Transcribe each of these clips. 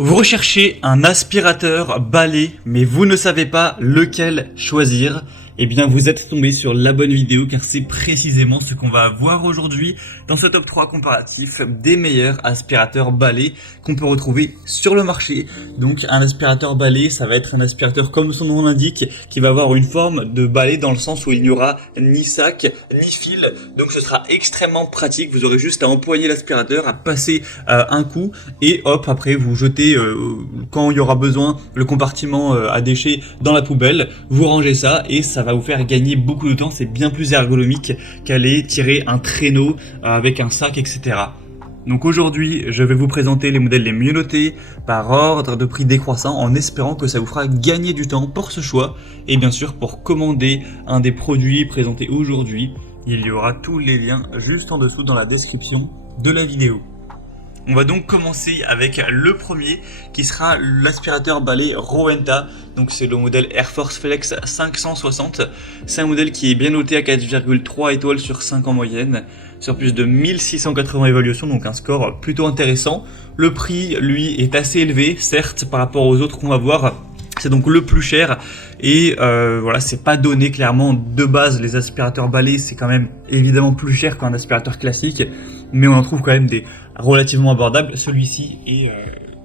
Vous recherchez un aspirateur balai, mais vous ne savez pas lequel choisir. Eh bien, vous êtes tombé sur la bonne vidéo car c'est précisément ce qu'on va voir aujourd'hui dans ce top 3 comparatif des meilleurs aspirateurs balai qu'on peut retrouver sur le marché. Donc, un aspirateur balai, ça va être un aspirateur comme son nom l'indique, qui va avoir une forme de balai dans le sens où il n'y aura ni sac, ni fil. Donc, ce sera extrêmement pratique. Vous aurez juste à empoigner l'aspirateur, à passer un coup et hop, après vous jetez quand il y aura besoin le compartiment à déchets dans la poubelle, vous rangez ça et ça va vous faire gagner beaucoup de temps. C'est bien plus ergonomique qu'aller tirer un traîneau avec un sac, etc. Donc aujourd'hui, je vais vous présenter les modèles les mieux notés par ordre de prix décroissant en espérant que ça vous fera gagner du temps pour ce choix. Et bien sûr, pour commander un des produits présentés aujourd'hui, il y aura tous les liens juste en dessous dans la description de la vidéo. On va donc commencer avec le premier qui sera l'aspirateur balai Rowenta. Donc c'est le modèle Air Force Flex 560. C'est un modèle qui est bien noté à 4,3 étoiles sur 5 en moyenne, sur plus de 1680 évaluations, donc un score plutôt intéressant. Le prix, lui, est assez élevé, certes, par rapport aux autres qu'on va voir. C'est donc le plus cher et voilà, c'est pas donné clairement de base. Les aspirateurs balais, c'est quand même évidemment plus cher qu'un aspirateur classique, mais on en trouve quand même des relativement abordables. Celui-ci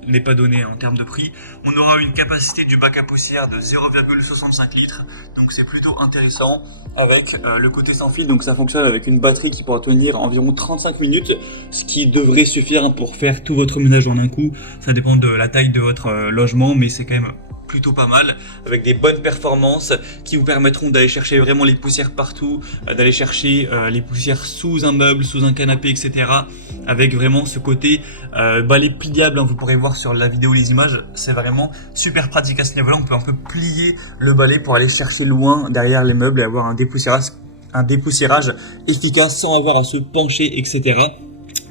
n'est pas donné en termes de prix. On aura une capacité du bac à poussière de 0,65 litres, donc c'est plutôt intéressant avec le côté sans fil. Donc ça fonctionne avec une batterie qui pourra tenir environ 35 minutes, ce qui devrait suffire pour faire tout votre ménage en un coup. Ça dépend de la taille de votre logement, mais c'est quand même plutôt pas mal, avec des bonnes performances qui vous permettront d'aller chercher vraiment les poussières partout, d'aller chercher les poussières sous un meuble, sous un canapé, etc. Avec vraiment ce côté balai pliable, hein, vous pourrez voir sur la vidéo les images, c'est vraiment super pratique à ce niveau-là. On peut un peu plier le balai pour aller chercher loin derrière les meubles et avoir un dépoussiérage efficace sans avoir à se pencher, etc.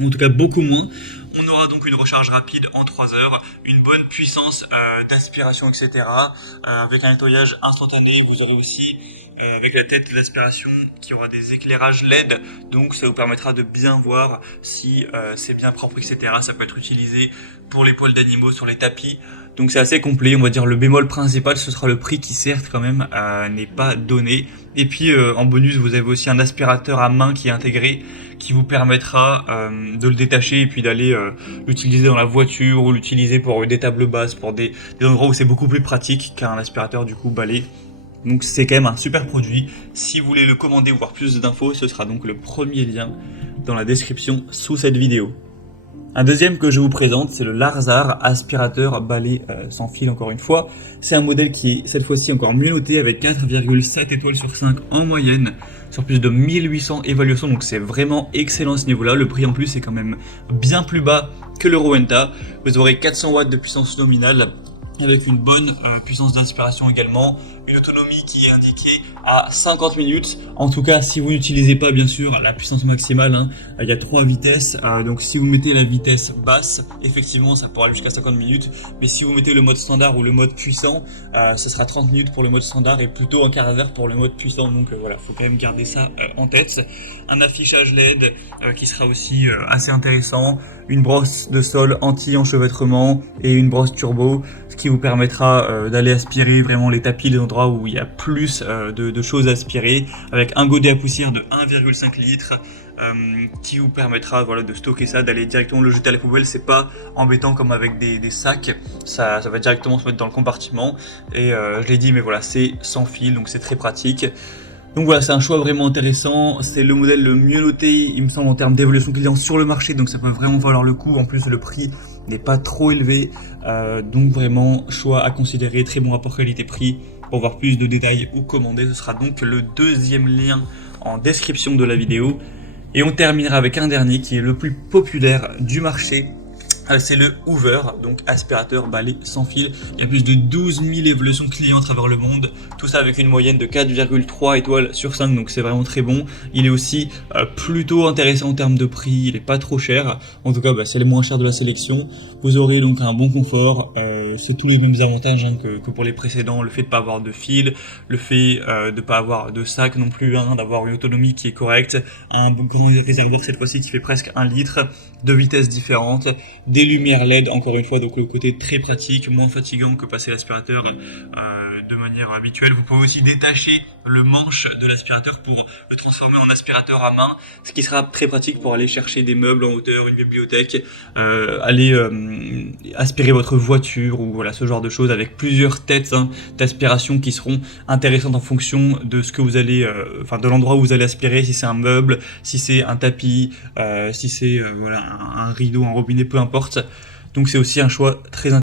En tout cas beaucoup moins. On aura donc une recharge rapide en 3 heures, une bonne puissance d'aspiration, etc. Avec un nettoyage instantané. Vous aurez aussi, avec la tête d'aspiration, qui aura des éclairages LED. Donc ça vous permettra de bien voir si c'est bien propre, etc. Ça peut être utilisé pour les poils d'animaux sur les tapis. Donc c'est assez complet. On va dire le bémol principal, ce sera le prix qui certes quand même n'est pas donné. Et puis en bonus, vous avez aussi un aspirateur à main qui est intégré, qui vous permettra de le détacher et puis d'aller l'utiliser dans la voiture ou l'utiliser pour des tables basses, pour des endroits où c'est beaucoup plus pratique qu'un aspirateur du coup balai. Donc c'est quand même un super produit. Si vous voulez le commander ou voir plus d'infos, ce sera donc le premier lien dans la description sous cette vidéo. Un deuxième que je vous présente, c'est le Larzar aspirateur balai sans fil encore une fois. C'est un modèle qui est cette fois-ci encore mieux noté avec 4,7 étoiles sur 5 en moyenne, sur plus de 1800 évaluations, donc c'est vraiment excellent à ce niveau-là. Le prix en plus est quand même bien plus bas que le Rowenta. Vous aurez 400 watts de puissance nominale, avec une bonne puissance d'inspiration également, une autonomie qui est indiquée à 50 minutes. En tout cas, si vous n'utilisez pas bien sûr la puissance maximale, hein, il y a 3 vitesses, donc si vous mettez la vitesse basse, effectivement ça pourra aller jusqu'à 50 minutes, mais si vous mettez le mode standard ou le mode puissant, ce sera 30 minutes pour le mode standard et plutôt un quart d'heure pour le mode puissant, donc voilà, faut quand même garder ça en tête. Un affichage LED qui sera aussi assez intéressant, une brosse de sol anti-enchevêtrement et une brosse turbo, ce qui vous permettra d'aller aspirer vraiment les tapis, les endroits où il y a plus de choses à aspirer, avec un godet à poussière de 1,5 litres qui vous permettra voilà, de stocker ça, d'aller directement le jeter à la poubelle. C'est pas embêtant comme avec des sacs, ça va directement se mettre dans le compartiment et je l'ai dit, mais voilà, c'est sans fil, donc c'est très pratique. Donc voilà, c'est un choix vraiment intéressant, c'est le modèle le mieux noté, il me semble, en termes d'évolution client sur le marché, donc ça peut vraiment valoir le coup. En plus, le prix n'est pas trop élevé, donc vraiment, choix à considérer, très bon rapport qualité-prix. Pour voir plus de détails ou commander, ce sera donc le deuxième lien en description de la vidéo. Et on terminera avec un dernier qui est le plus populaire du marché. C'est le Hoover, donc aspirateur balai sans fil. Il y a plus de 12 000 évolutions clients à travers le monde. Tout ça avec une moyenne de 4,3 étoiles sur 5, donc c'est vraiment très bon. Il est aussi plutôt intéressant en termes de prix, il n'est pas trop cher. En tout cas, c'est le moins cher de la sélection. Vous aurez donc un bon confort, c'est tous les mêmes avantages hein, que pour les précédents, le fait de pas avoir de fil, le fait de pas avoir de sac non plus, hein, d'avoir une autonomie qui est correcte, un grand réservoir cette fois-ci qui fait presque 1 litre, de vitesses différentes, des lumières LED encore une fois, donc le côté très pratique, moins fatigant que passer l'aspirateur de manière habituelle. Vous pouvez aussi détacher le manche de l'aspirateur pour le transformer en aspirateur à main, ce qui sera très pratique pour aller chercher des meubles en hauteur, une bibliothèque, aller aspirer votre voiture ou voilà ce genre de choses avec plusieurs têtes hein, d'aspiration qui seront intéressantes en fonction de ce que vous allez, de l'endroit où vous allez aspirer, si c'est un meuble, si c'est un tapis, si c'est voilà un rideau, un robinet, peu importe. Donc c'est aussi un choix très intéressant.